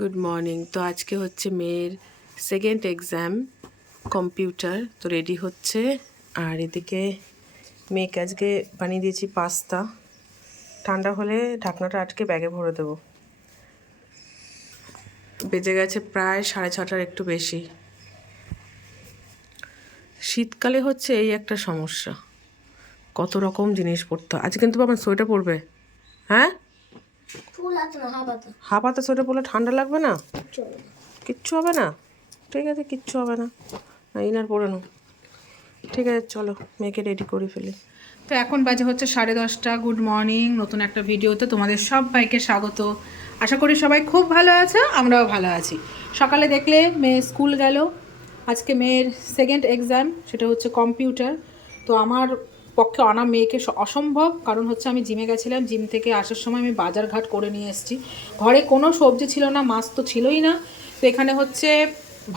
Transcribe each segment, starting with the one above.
Good morning তো আজকে হচ্ছে মেয়ের সেকেন্ড এক্সাম কম্পিউটার তো রেডি হচ্ছে। আর এদিকে মেয়েকে আজকে বানিয়ে দিয়েছি পাস্তা ঠান্ডা হলে ঢাকনাটা আটকে ব্যাগে ভরে দেবো। বেজে গেছে প্রায় সাড়ে ছটার একটু বেশি। শীতকালে হচ্ছে এই একটা সমস্যা। কত রকম জিনিস হয়। আজকে কিন্তু বাবা সোয়েটার পরবে। হ্যাঁ? না হাফাতে সোয়েটার পরলে ঠান্ডা লাগবে না? কিচ্ছু হবে না? ঠিক আছে কিচ্ছু হবে না। না, ইনার পরে নাও। ঠিক আছে চলো মেয়েকে রেডি করে ফেলি। তো এখন বাজে হচ্ছে সাড়ে দশটা। গুড মর্নিং নতুন একটা ভিডিওতে তোমাদের সব সবাইকে স্বাগত। আশা করি সবাই খুব ভালো আছে আমরাও ভালো আছি। সকালে দেখলে মেয়ে স্কুল গেল। আজকে মেয়ের সেকেন্ড এক্সাম সেটা হচ্ছে কম্পিউটার তো আমার পক্ষে আনা মেয়েকে অসম্ভব। কারণ হচ্ছে আমি জিমে গেছিলাম, জিম থেকে আসার সময় আমি বাজার ঘাট করে নিয়ে এসেছি। ঘরে কোনো সবজি ছিল না, মাছ তো ছিলই না। তো এখানে হচ্ছে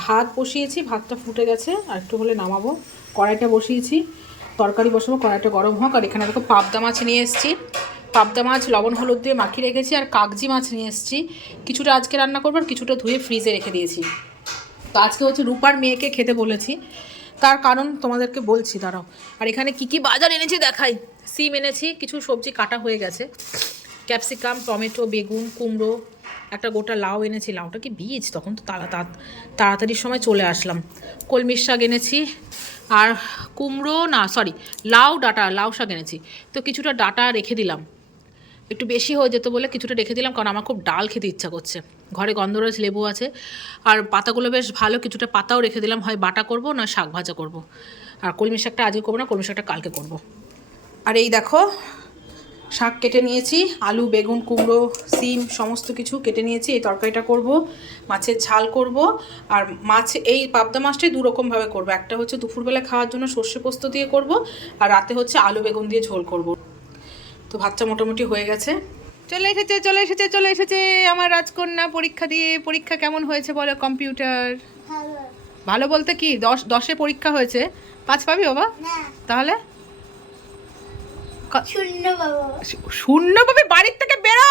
ভাত বসিয়েছি, ভাতটা ফুটে গেছে, আর একটু হলে নামাবো। কড়াইটা বসিয়েছি, তরকারি বসাবো, কড়াইটা গরম হোক। আর এখানে দেখো পাবদা মাছ নিয়ে এসেছি। পাবদা মাছ লবণ, হলুদ দিয়ে মাখিয়ে রেখেছি, আর কাগজি মাছ নিয়ে এসেছি। কিছুটা আজকে রান্না করব, আর কিছুটা ধুয়ে ফ্রিজে রেখে দিয়েছি। তো আজকে হচ্ছে রূপার মেয়েকে খেতে বলেছি। তার কারণ তোমাদেরকে বলছি, দাঁড়াও। আর এখানে কি কি বাজার এনেছি দেখাই। সিম এনেছি, কিছু সবজি কাটা হয়ে গেছে। ক্যাপসিকাম, টমেটো, বেগুন, কুমড়ো, একটা গোটা লাউ এনেছি। লাউটা কি বীজ? তখন তো তাড়া, তাড়া- তাড়াতাড়ির সময় চলে আসলাম। কলমির শাক এনেছি। আর কুমড়ো না সরি লাউ ডাটা, লাউ শাক এনেছি। তো কিছুটা ডাটা রেখে দিলাম। একটু বেশি হয়ে যেত বলে কিছুটা রেখে দিলাম, কারণ আমার খুব ডাল খেতে ইচ্ছা করছে। ঘরে গন্ধরাজ লেবু আছে, আর পাতাগুলো বেশ ভালো, কিছুটা পাতাও রেখে দিলাম, হয় বাটা করব না শাক ভাজা করব। আর কলমি শাকটা আজকে করব না, কলমি শাকটা কালকে করব। আর এই দেখো, শাক কেটে নিয়েছি, আলু, বেগুন, কুমড়ো, সিম, সমস্ত কিছু কেটে নিয়েছি, এই তরকারিটা করব, মাছের ঝাল করব, আর মাছ, এই পাবদা মাছটাই দু রকমভাবে করব। একটা হচ্ছে দুপুরবেলা খাওয়ার জন্য সর্ষে পোস্ত দিয়ে করব, আর রাতে হচ্ছে আলু, বেগুন দিয়ে ঝোল করব। তো ভাতটা মোটামুটি হয়ে গেছে। চলে এসেছে চলে এসেছে চলে এসেছে। আমার রাজকন্যা পরীক্ষা দিয়ে পরীক্ষা কেমন হয়েছে বলো কম্পিউটার? ভালো। বলতে কি? দশ দশে পরীক্ষা হয়েছে। পাঁচ পাবি বাবা? তাহলে? শূন্য বাবা। শূ- শূন্য পাবি? বাড়ির থেকে বেরো!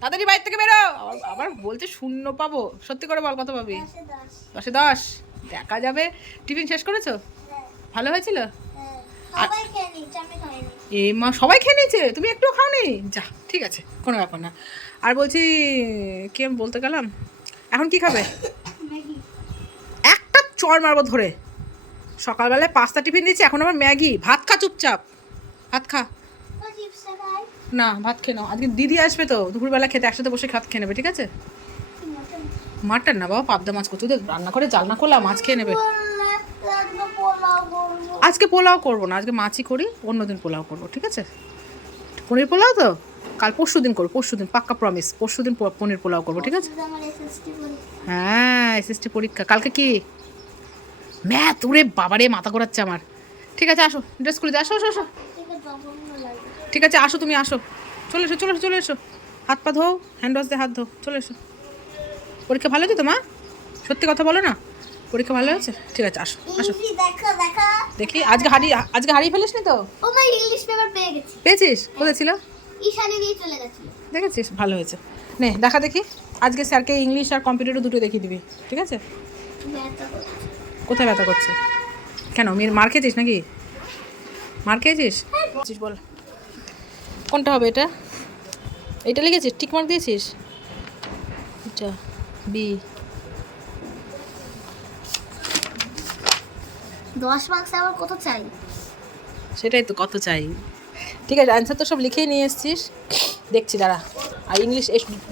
তাড়াতাড়ি বাড়ির থেকে বেরো! আবার আবার বলছে শূন্য পাবো। সত্যি করে বল কত পাবি? দশে দশ। দেখা যাবে। টিফিন শেষ করেছ? হ্যাঁ, ভালো হয়েছিল? এ মা সবাই খেয়ে নিয়েছে? তুমি একটু খাওনি? যা ঠিক আছে কোনো ব্যাপার না। আর বলছি কি আমি বলতে গেলাম? এখন কি খাবে? একটা চর মারবো ধরে। সকালবেলায় পাস্তা টিফিন দিচ্ছি এখন আবার ম্যাগি। ভাত খা চুপচাপ। ভাত খা। না ভাত খেয়ে নাও। আজকে দিদি আসবে তো দুপুরবেলা খেতে একসাথে বসে ভাত খেয়ে নেবে ঠিক আছে? মটন। না বাবা পাবদা মাছ করতে তো রান্না করে জাল না করলে মাছ খেয়ে নেবে। আজকে পোলাও করব না, আজকে মাছই করি অন্যদিন পোলাও করব, ঠিক আছে? পনির পোলাও তো? কাল পরশু দিন করব, পরশু দিন, পাক্কা প্রমিস পরশু দিন পনির পোলাও করব, ঠিক আছে? হ্যাঁ এসএসটি পরীক্ষা, কালকে কি? ম্যাথ উরে বাবারে, মাথা ঘোরাচ্ছে আমার। ঠিক আছে, আসো ড্রেস খুলে আসো আসো আসো। ঠিক আছে, আসো তুমি, আসো। চলে এসো চলে এসো চলে এসো। হাত পা ধো হ্যান্ড ওয়াশ দিয়ে হাত ধো চলে এসো। পরীক্ষা ভালো তো মা সত্যি কথা বলো না? পরীক্ষা ভালো হয়েছে? ঠিক আছে আসো আসো। দেখো দেখো। দেখি আজকে হারিয়ে আজকে হারিয়ে ফেলিস নি তো? ইংলিশ পেপার পেয়ে গেছি। পেয়েছিস? কোথায় ছিল? ঈশানি দিয়ে চলে গেছিল। দেখেছিস? ভালো হয়েছে। নে দেখা দেখি। আজকে স্যারকে ইংলিশ আর কম্পিউটার দুটো দেখিয়ে দিবি ঠিক আছে? কোথায় ব্যথা করছে? কেন মেয়ের মার খেয়েছিস নাকি? মার খেয়েছিস বল। কোনটা হবে এটা? এটা লিখেছিস? টিক মার্ক দিয়েছিস? এটা বি। দশ মার্কস আবার কত চাই? সেটাই তো কত চাই। ঠিক আছে অ্যান্সার তো সব লিখেই নিয়ে এসেছিস। দেখছি, দাঁড়া। আর ইংলিশ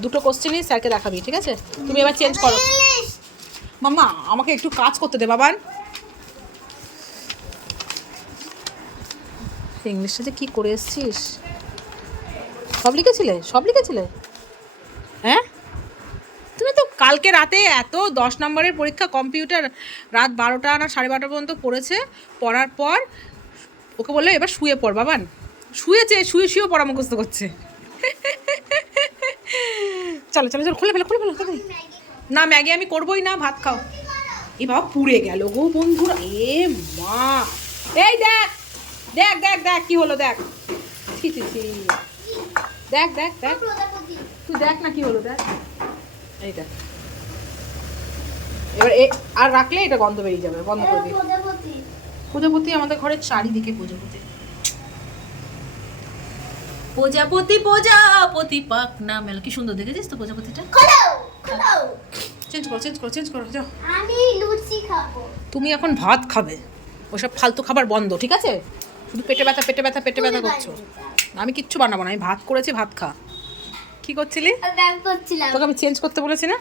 দুটো কোশ্চেনই স্যারকে দেখাবি, ঠিক আছে? তুমি এবার চেঞ্জ করো। মাম্মা, আমাকে একটু কাজ করতে দে, বাবান। ইংলিশটা যে কী করে এসছিস? সব লিখেছিলে? সব লিখেছিলে? হ্যাঁ? কালকে রাতে এত দশ নম্বরের পরীক্ষা, কম্পিউটার রাত বারোটা না সাড়ে বারোটা পর্যন্ত পড়েছে। পড়ার পর ওকে বলল, এবার শুয়ে পড় বাবান। শুয়েছে, শুয়ে, শুয়েও পড়া করছে। চলো চলো চলো, খুলে ফেলো খুলে ফেলো। না, ম্যাগি আমি করবোই না, ভাত খাও। এ বাবা, পুড়ে গেল গো বন্ধুরা। এ মা। এই দেখ দেখ দেখ দেখ, কি হলো, দেখ। ছি ছি ছি। দেখ দেখ দেখ। তুই দেখ না কি হলো, দেখ। এইটা এবার এ আর রাখলে এটা গন্ধ বেরিয়ে যাবে বন্ধ করে দিই। প্রজাপতি আমাদের ঘরের চারিদিকে প্রজাপতি প্রজাপতি প্রজাপতি পাক না মেলা। কি সুন্দর দেখেছিস তো প্রজাপতিটা খোলো খোলো চেঞ্জ করো চেঞ্জ করো চেঞ্জ করো যাও। আমি লুচি খাব। তুমি এখন ভাত খাবে। ওসব ফালতু খাবার বন্ধ ঠিক আছে? শুধু পেটে ব্যথা পেটে ব্যথা পেটে ব্যথা করছ। আমি কিচ্ছু বানাবো না আমি ভাত করেছি ভাত খা। কি করছিলি? তোকে আমি চেঞ্জ করতে বলেছি না?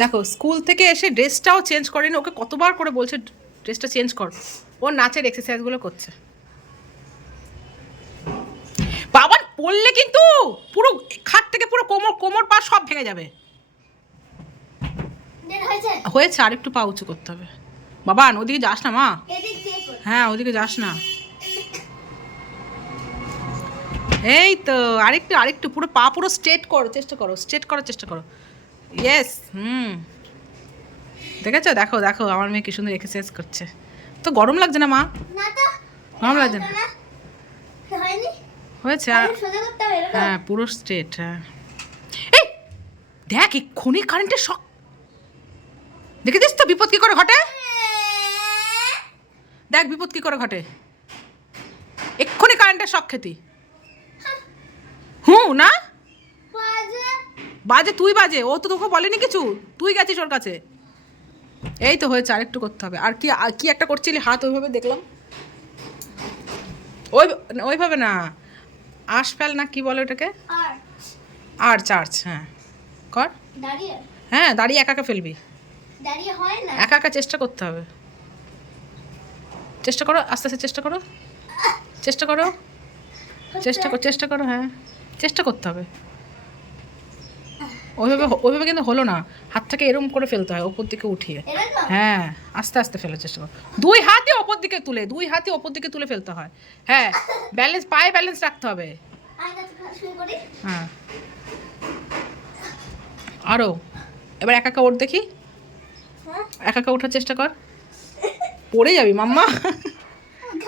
দেখো স্কুল থেকে এসে ড্রেসটাও চেঞ্জ করেনি ওকে কতবার করে বলছে ড্রেসটা চেঞ্জ কর। ও নাচের এক্সারসাইজগুলো করছে। বাবা পড়লে কিন্তু পুরো খাট থেকে পুরো কোমর কোমর পা সব ভেঙে যাবে। হয়েছে? আর একটু পা উঁচু করতে হবে। বাবা ওদিকে যাস না মা। হ্যাঁ ওদিকে যাস না। এই তো আরেকটু আরেকটু পুরো পা পুরো স্ট্রেট করো চেষ্টা করো স্ট্রেট করার চেষ্টা করো। Yes hmm. দেখেছ? দেখো দেখো আমার মেয়ে কি সুন্দর এক্সারসাইজ করছে। তো গরম লাগছে না মা? না তো ভালো লাগছে না? হয়েছে? আর সোজা করতে হবে এরকম। হ্যাঁ পুরো স্ট্রেট হ্যাঁ। এই দেখ এক্ষুনি কারেন্টের শক দেখেছিস তো বিপদ কি করে ঘটে? দেখ বিপদ কি করে ঘটে? এক্ষুনি কারেন্টের শখ খেতি। হুঁ না? বাজে। বাজে তুই বাজে? ও তো তোকে বলেনি কিছু? তুই গেছিস ওর কাছে? এই তো হয়েছে আরেকটু করতে হবে। আর কি কি একটা করছিলি? হাত ওইভাবে দেখলাম। ওই ওইভাবে না। আশ ফেল না কি বলে ওটাকে? আর চার্জ হ্যাঁ। কর। দাঁড়িয়ে। হ্যাঁ দাঁড়িয়ে একা একা ফেলবি। দাঁড়িয়ে হয় না। একা একা চেষ্টা করতে হবে। চেষ্টা করো আস্তে আস্তে চেষ্টা করো। চেষ্টা করো। চেষ্টা করো চেষ্টা করো হ্যাঁ। চেষ্টা করতে হবে। ওইভাবে ওইভাবে কিন্তু হলো না। হাতটাকে এরম করে ফেলতে হয় ওপর দিকে উঠিয়ে। হ্যাঁ আস্তে আস্তে ফেলার চেষ্টা করো। দুই হাতে ওপর দিকে তুলে দুই হাতে ওপর দিকে তুলে ফেলতে হয়। হ্যাঁ ব্যালেন্স পায়ে ব্যালেন্স রাখতে হবে। হ্যাঁ। আরও এবার একা একা ওঠ দেখি। হ্যাঁ। একা একা ওঠার চেষ্টা কর। পড়ে যাবি মাম্মা।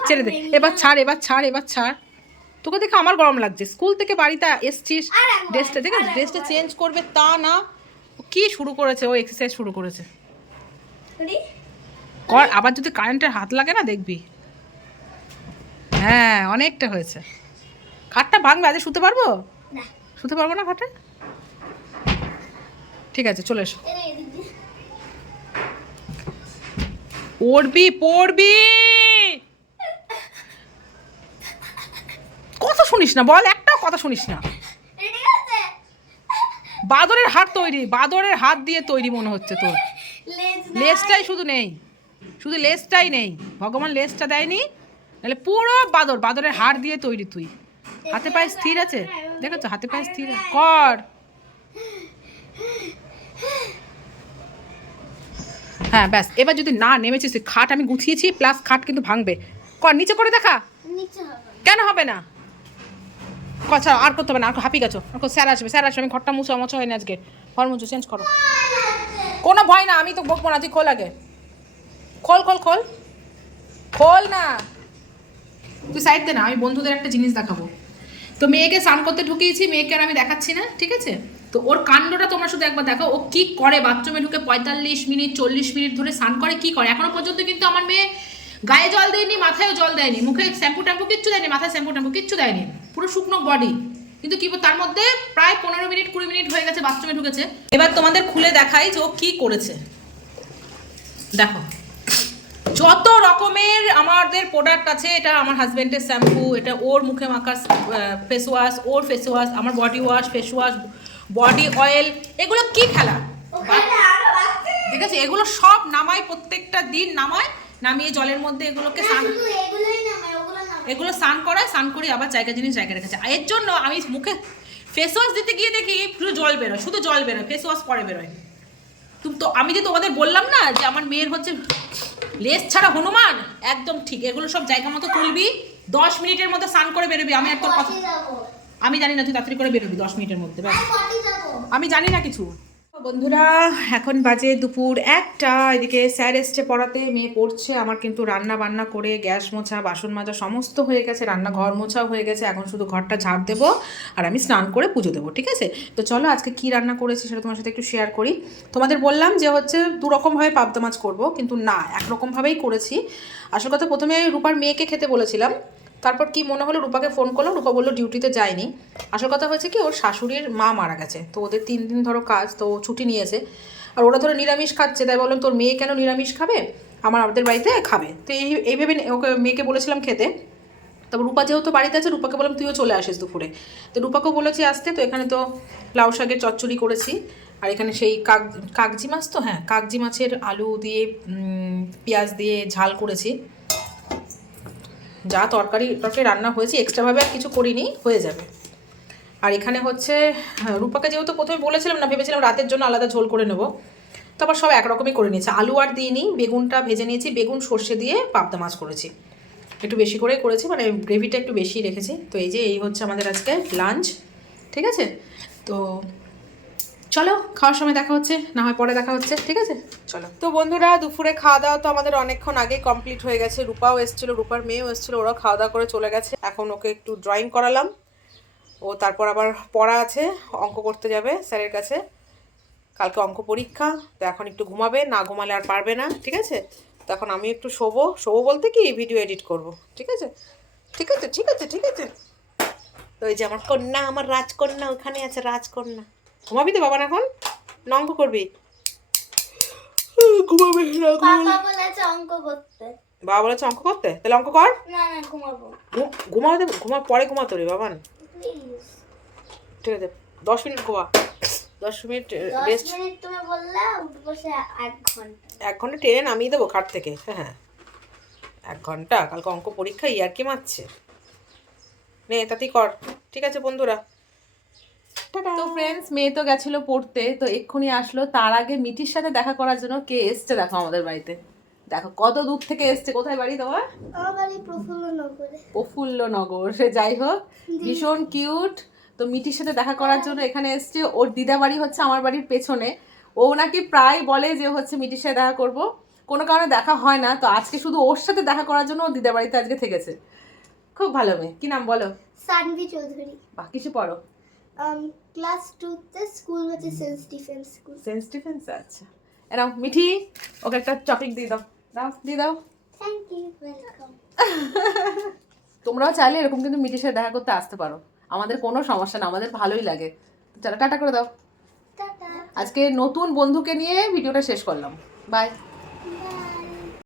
ছেড়ে দে। এবার ছাড় এবার ছাড় এবার ছাড়। তোকে দেখে আমার গরম লাগছে। স্কুল থেকে বাড়িতে এসছিস ড্রেসটা দেখে ড্রেসটা চেঞ্জ করবে তা না। কি শুরু করেছে? ও এক্সারসাইজ শুরু করেছে। কর আবার যদি কারেন্টের হাত লাগে না দেখবি। হ্যাঁ অনেকটা হয়েছে। খাটটা ভাঙবে আজ শুতে পারব? শুতে পারব না খাটে ঠিক আছে চলে এসো। পড়বি পড়বি! কথা শুনিস না বল একটাও কথা শুনিস না। বাদরের হাত তৈরি বাদরের হাত দিয়ে তৈরি মনে হচ্ছে তোর। লেজ লেজটাই শুধু নেই শুধু লেজটাই নেই। ভগবান লেজটা দেয়নি তাহলে পুরো বাদর বাদরের হাড় দিয়ে তৈরি তুই। হাতে পায়ে স্থির আছে? দেখেছ হাতে পায়ে স্থির। কর। হ্যাঁ ব্যাস এবার যদি না নেমেছিস খাট আমি গুছিয়েছি প্লাস খাট কিন্তু ভাঙবে। কর নিচে করে দেখা। কেন হবে না? কথা আর করতে হবে না, আর হাঁপি গেছো। আর স্যার আসবে স্যার আসবে, আমি ঘরটা মুছো মোছা হয়নি আজকে। ঘর মুছো চেঞ্জ করো। কোনো ভয় না, আমি তো বকবো না, তুই খোল আগে। খোল খোল খোল। খোল না। তুই সাইড দে না, আমি বন্ধুদের একটা জিনিস দেখাবো। তো মেয়েকে স্নান করতে ঢুকিয়েছি, মেয়েকে আর আমি দেখাচ্ছি না, ঠিক আছে? তো ওর কাণ্ডটা তোমরা শুধু একবার দেখো, ও কি করে বাথরুমে ঢুকে পঁয়তাল্লিশ মিনিট, চল্লিশ মিনিট ধরে স্নান করে, কি করে? এখনও পর্যন্ত কিন্তু আমার মেয়ে গায়ে জল দেয়নি, মাথায়ও জল দেয়নি, মুখে শ্যাম্পু ট্যাম্পু কিচ্ছু দেয়নি, মাথায় শ্যাম্পু ট্যাম্পু কিচ্ছু দেয়নি। পুরো শুকনো বডি কিন্তু কি তার মধ্যে প্রায় পনেরো মিনিট কুড়ি মিনিট হয়ে গেছে বাথরুমে ঢুকেছে। এবার তোমাদের খুলে দেখাই যে ও কি করেছে। দেখো যত রকমের আমাদের প্রোডাক্ট আছে এটা আমার হাজব্যান্ডের শ্যাম্পু এটা ওর মুখে মাখার ফেস ওয়াশ ওর ফেস ওয়াশ আমার body wash face wash body oil এগুলো কি খেলা? ঠিক আছে এগুলো সব নামাই প্রত্যেকটা দিন নামায় নামিয়ে জলের মধ্যে এগুলোকে এগুলো স্নান করায় স্নান করে আবার জায়গা জিনিস জায়গায় রেখেছে। আর এর জন্য আমি মুখে ফেস ওয়াশ দিতে গিয়ে দেখি পুরো জল বেরোয় শুধু জল বেরোয় ফেস ওয়াশ পরে বেরোয়। তুমি তো আমি যে তোমাদের বললাম না যে আমার মেয়ের হচ্ছে লেস ছাড়া হনুমান? একদম ঠিক এগুলো সব জায়গা মতো তুলবি দশ মিনিটের মধ্যে স্নান করে বেরোবি। আমি কথা আমি জানি না তুই তাড়াতাড়ি করে বেরোবি দশ মিনিটের মধ্যে আমি জানি না কিছু। বন্ধুরা, এখন বাজে দুপুর একটা। এদিকে স্যার এসছে পড়াতে, মেয়ে পড়ছে, আমার কিন্তু রান্না বান্না করে গ্যাস মোছা, বাসন মাজা সমস্ত হয়ে গেছে রান্না ঘর মোছাও হয়ে গেছে, এখন শুধু ঘরটা ঝাড় দেবো আর আমি স্নান করে পুজো দেবো, ঠিক আছে? তো চলো আজকে কি রান্না করেছি সেটা তোমার সাথে একটু শেয়ার করি। তোমাদের বললাম যে হচ্ছে দু রকমভাবে পাবদা মাছ করব, কিন্তু না, একরকমভাবেই করেছি। আসল কথা, প্রথমে রূপার মেয়েকে খেতে বলেছিলাম তারপর কি মনে হলো? রূপাকে ফোন করল রূপা বলল ডিউটিতে যায়নি। আসল কথা হয়েছে কি, ওর শাশুড়ির মা মারা গেছে। তো ওদের তিন দিন ধরো কাজ, তো ছুটি নিয়েছে। আর ওরা ধরো নিরামিষ খাচ্ছে, তাই বললাম, তোর মেয়ে কেন নিরামিষ খাবে? আমার আমাদের বাড়িতে খাবে। তো এই এই ভেবে ওকে মেয়েকে বলেছিলাম খেতে। তারপর রূপা যেহেতু বাড়িতে আছে, রূপাকে বললাম, তুইও চলে আসিস দুপুরে। তো রূপাকেও বলেছি, আসতে। তো এখানে তো লাউ শাকের চচ্চড়ি করেছি। আর এখানে সেই কাক কাগজি মাছ তো হ্যাঁ কাগজি মাছের আলু দিয়ে পেঁয়াজ দিয়ে ঝাল করেছি। যা তরকারি তরকারি রান্না হয়েছে এক্সট্রাভাবে আর কিছু করিনি হয়ে যাবে। আর এখানে হচ্ছে হ্যাঁ, রূপাকে যেহেতু প্রথমে বলেছিলাম না ভেবেছিলাম রাতের জন্য আলাদা ঝোল করে নেব। তারপর সব একরকমই করে নিয়েছি। আলু আর দিইনি বেগুনটা ভেজে নিয়েছি বেগুন সর্ষে দিয়ে পাবদা মাছ করেছি। একটু বেশি করে করেছি মানে গ্রেভিটা একটু বেশি রেখেছি। তো এই যে এই হচ্ছে আমাদের আজকে লাঞ্চ ঠিক আছে? তো চলো, খাওয়ার সময় দেখা হচ্ছে, না হয় পরে দেখা হচ্ছে, ঠিক আছে? চলো। তো বন্ধুরা, দুপুরে খাওয়া দাওয়া তো আমাদের অনেকক্ষণ আগেই কমপ্লিট হয়ে গেছে। রূপাও এসেছিল, রূপার মেয়েও এসেছিল, ওরাও খাওয়া দাওয়া করে চলে গেছে। এখন ওকে একটু ড্রয়িং করালাম। ও তারপর আবার পড়া আছে, অঙ্ক করতে যাবে স্যারের কাছে। কালকে অঙ্ক পরীক্ষা, তো এখন একটু ঘুমাবে, না ঘুমালে আর পারবে না, ঠিক আছে? তো এখন আমি একটু শোবো। শোবো বলতে কি? ভিডিও এডিট করব, ঠিক আছে? ঠিক আছে ঠিক আছে ঠিক আছে। তো এই যে আমার কন্যা, আমার রাজকন্যা, ওখানে আছে রাজকন্যা। ঘুমাবি তো বাবা এখন? না অঙ্ক করবি? ঘুমাবে না পাপা বলেছে অঙ্ক করতে। বাবা বলেছে অঙ্ক করতে? তাহলে অঙ্ক কর। না না ঘুমাবো। ঘু- ঘুমাও দে ঘুমা পরে ঘুমাতো রে বাবান ঠিক আছে দশ মিনিট ঘুমা। দশ মিনিট রেস্ট মিনিট তুমি বললে উঠবো সে এক ঘণ্টা। এক ঘণ্টা ট্রেনে নামিয়ে দেবো খাট থেকে হ্যাঁ হ্যাঁ। এক ঘণ্টা কালকে অঙ্ক পরীক্ষা ইয়ার কি মারছে? নে তাতেই কর। ঠিক আছে বন্ধুরা। তো ফ্রেন্ডস মেয়ে তো গেছিল পড়তে তো এক্ষুনি আসলো। তার আগে মিটির সাথে দেখা করার জন্য কে এসছে দেখো আমাদের বাড়িতে। দেখো কত দূর থেকে এসছে কোথায় বাড়ি তোমার? প্রফুল্ল নগরে সে যাই হোক ভীষণ কিউট তো মিটির সাথে দেখা করার জন্য এখানে এসছে। ওর দিদা বাড়ি হচ্ছে আমার বাড়ির পেছনে। ও নাকি প্রায় বলে যে হচ্ছে মিটির সাথে দেখা করব। কোনো কারণে দেখা হয় না তো আজকে শুধু ওর সাথে দেখা করার জন্য ও দিদা বাড়িতে আজকে থেকেছে। খুব ভালো মেয়ে। কি নাম বলো? সানভি চৌধুরী। বা কিছু পড়ো? ক্লাস টুতে স্কুল হচ্ছে saint Stephen school saint Stephen's আচ্ছা। এরাও মিঠি ওকে একটা চকলেট দিয়ে দাও। দাও দিয়ে দাও। থ্যাংক ইউ ওয়েলকাম তোমরাও চাইলে এরকম কিন্তু মিটির সাথে দেখা করতে আসতে পারো। আমাদের কোনো সমস্যা না আমাদের ভালোই লাগে। চলো টাটা করে দাও। আজকে নতুন বন্ধুকে নিয়ে ভিডিওটা শেষ করলাম। বাই